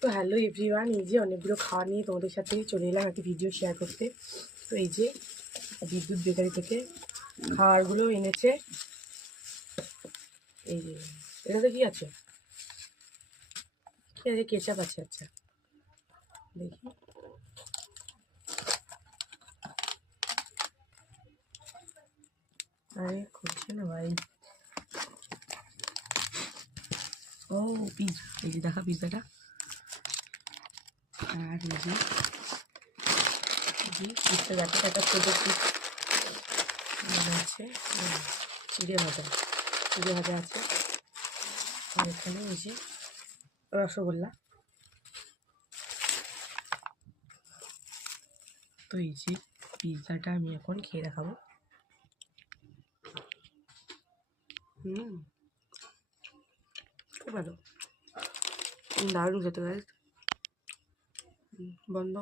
তো hello everyone, এই যে অনেকগুলো খাওয়া নিয়ে তোমাদের সাথে চলে এলাম একটা ভিডিও শেয়ার করতে। তো এই যে বিদ্যুৎ বেকারি থেকে খাবারগুলো এনেছে। এই যে এটাতে কি আছে? কি আছে? কেচাপ আছে। আচ্ছা দেখি। আরে করছে না ভাই। ও পিৎজা, এই যে দেখা পিৎজাটা। আর এই যে পিৎজা দেখা একটা ছোটো পিস আছে। চিড়ে ভাজা আছে। আর এখানে এই যে রসগোল্লা। তো এই যে পিৎজাটা আমি এখন খেয়ে দেখাবো। খুব ভালো, দারুণ খেতে গাইস। বন্ধ